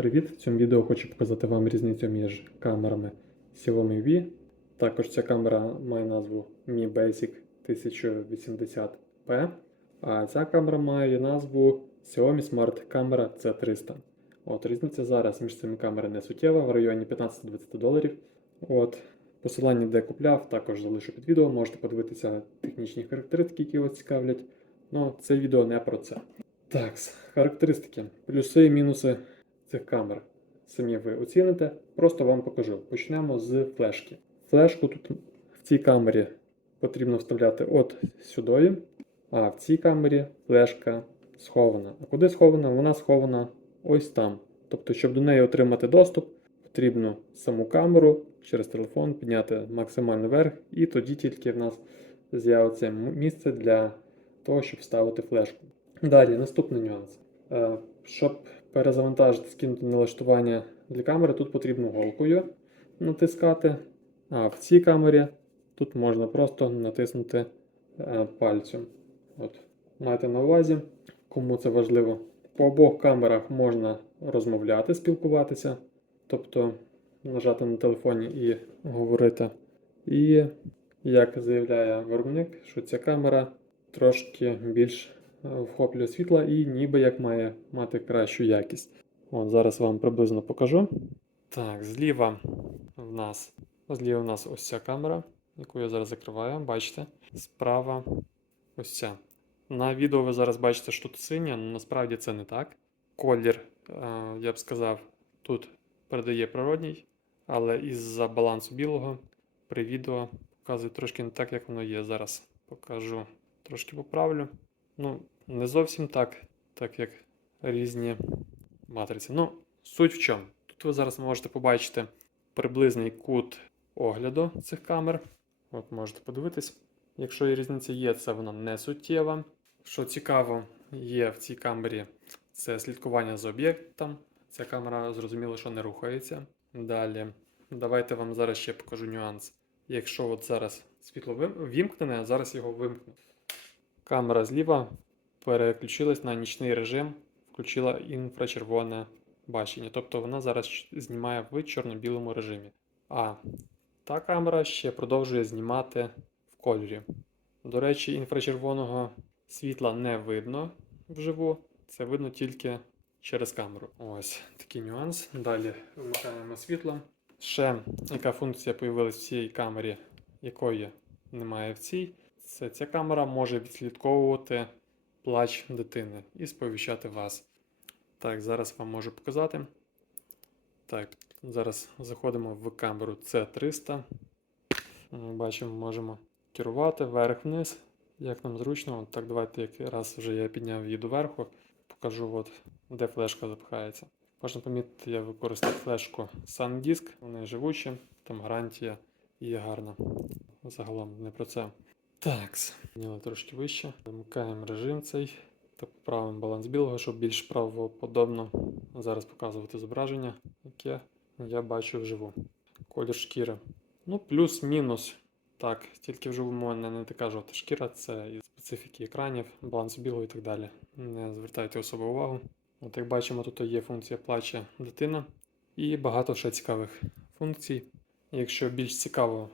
Привіт! В цьому відео хочу показати вам різницю між камерами Xiaomi V. Також ця камера має назву Mi Basic 1080p, а ця камера має назву Xiaomi Smart Camera C300. От, різниця зараз між цими камерами не суттєва, в районі 15-20 доларів. От, посилання, де купляв, також залишу під відео. Можете подивитися технічні характеристики, які вас цікавлять. Ну, це відео не про це. Так, характеристики. Плюси і мінуси цих камер. Самі ви оціните. Просто вам покажу. Почнемо з флешки. Флешку тут в цій камері потрібно вставляти от сюди, а в цій камері флешка схована. А куди схована? Вона схована ось там. Тобто, щоб до неї отримати доступ, потрібно саму камеру через телефон підняти максимально вверх, і тоді тільки в нас з'явиться місце для того, щоб вставити флешку. Далі, наступний нюанс. Е, Щоб перезавантажити, скинути налаштування для камери, тут потрібно голкою натискати. А в цій камері тут можна просто натиснути е, пальцем. От. Майте на увазі, кому це важливо. По обох камерах можна розмовляти, спілкуватися, тобто нажати на телефоні і говорити. І як заявляє виробник, що ця камера трошки більш вхоплює світла і ніби як має мати кращу якість. От зараз вам приблизно покажу. Так, зліва в нас, зліва в нас ось ця камера, яку я зараз закриваю, бачите? Справа ось ця. На відео ви зараз бачите, що тут синя, але насправді це не так. Колір, е, я б сказав, тут передає природній, але із-за балансу білого при відео показує трошки не так, як воно є. Зараз покажу, трошки поправлю. Ну, не зовсім так, так як різні матриці. Ну, суть в чому? Тут ви зараз можете побачити приблизний кут огляду цих камер. От можете подивитись. Якщо і різниця є, це вона не суттєва. Що цікаво, є в цій камері це слідкування за об'єктом. Ця камера зрозуміло, що не рухається. Далі, давайте вам зараз ще покажу нюанс. Якщо от зараз світло вим- вімкнене, а зараз його вимкну. Камера зліва переключилась на нічний режим, включила інфрачервоне бачення. Тобто вона зараз знімає в чорно-білому режимі. А та камера ще продовжує знімати в кольорі. До речі, інфрачервоного світла не видно вживу, це видно тільки через камеру. Ось такий нюанс. Далі вмикаємо світло. Ще яка функція появилась в цій камері, якої немає в цій. Це ця камера може відслідковувати плач дитини і сповіщати вас. Так, зараз вам можу показати. Так, зараз заходимо в камеру C300. Бачимо, можемо керувати вверх-вниз, як нам зручно. Так, давайте, як раз вже я підняв її доверху, покажу, от, де флешка запхається. Можна помітити, я використав флешку SanDisk, вони живучі, там гарантія є гарна. Загалом не про це. Так, трошки вище. Вимикаємо режим цей та поправимо баланс білого, щоб більш правоподобно зараз показувати зображення, яке я бачу вживу. Колір шкіри. Ну, плюс-мінус. Так, тільки вживу в мене не така жовта шкіра, це із специфіки екранів, балансу білого і так далі. Не звертайте особо увагу. От як бачимо, тут є функція плаче дитина і багато ще цікавих функцій. Якщо більш цікаво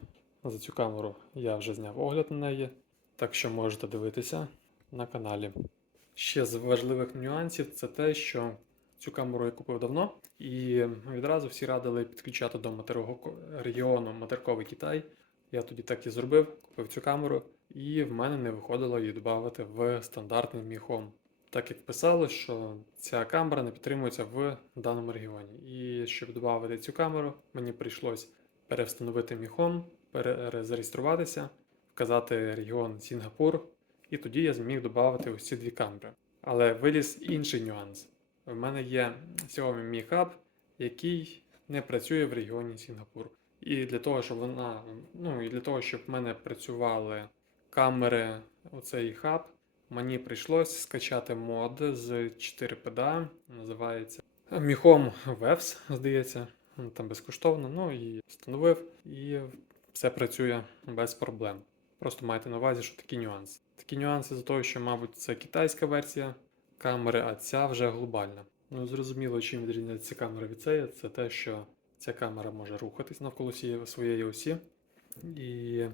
за цю камеру, я вже зняв огляд на неї, так що можете дивитися на каналі. Ще з важливих нюансів це те, що цю камеру я купив давно, і відразу всі радили підключати до матерого регіону материковий Китай. Я тоді так і зробив, купив цю камеру, і в мене не виходило її додати в стандартний Home. Так як писали, що ця камера не підтримується в даному регіоні. І щоб додати цю камеру, мені прийшлось перевстановити Mi Home, перезареєструватися, вказати регіон Сінгапур, і тоді я зміг додати ось дві камери. Але виліз інший нюанс. У мене є Xiaomi Mi Hub, який не працює в регіоні Сінгапур. І для того, щоб вона, ну і для того, щоб в мене працювали камери, оцей хаб, мені прийшлось скачати мод з 4PDA, називається Mihom Webs, здається, там безкоштовно. Ну і встановив, і все працює без проблем. Просто майте на увазі, що такі нюанси. Такі нюанси за того, що, мабуть, це китайська версія камери, а ця вже глобальна. Ну, зрозуміло, чим відрізняється камера від цієї, це те, що ця камера може рухатись навколо своєї осі. І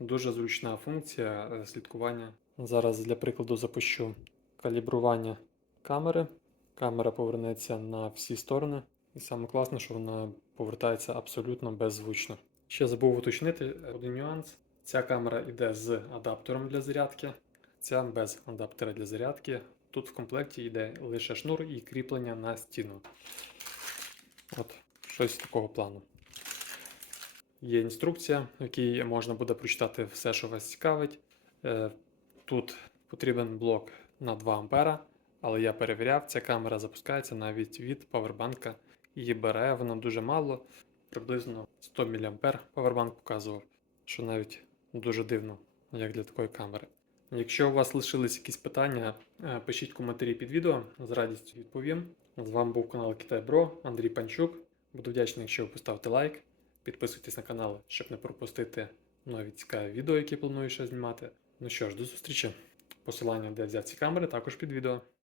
дуже зручна функція е, слідкування. Зараз для прикладу запущу калібрування камери. Камера повернеться на всі сторони. І саме класне, що вона повертається абсолютно беззвучно. Ще забув уточнити один нюанс. Ця камера йде з адаптером для зарядки, ця без адаптера для зарядки. Тут в комплекті йде лише шнур і кріплення на стіну. От, щось такого плану. Є інструкція, в якій можна буде прочитати все, що вас цікавить. Е, Тут потрібен блок на 2 А, але я перевіряв, ця камера запускається навіть від павербанка і бере вона дуже мало, приблизно 100 мА павербанк показував, що навіть дуже дивно, як для такої камери. Якщо у вас лишились якісь питання, е, пишіть коментарі під відео, з радістю відповім. З вами був канал Китай Бро, Андрій Панчук. Буду вдячний, якщо ви поставите лайк. Підписуйтесь на канал, щоб не пропустити нові цікаві відео, які планую ще знімати. Ну що ж, до зустрічі. Посилання, де взяти ці камери, також під відео.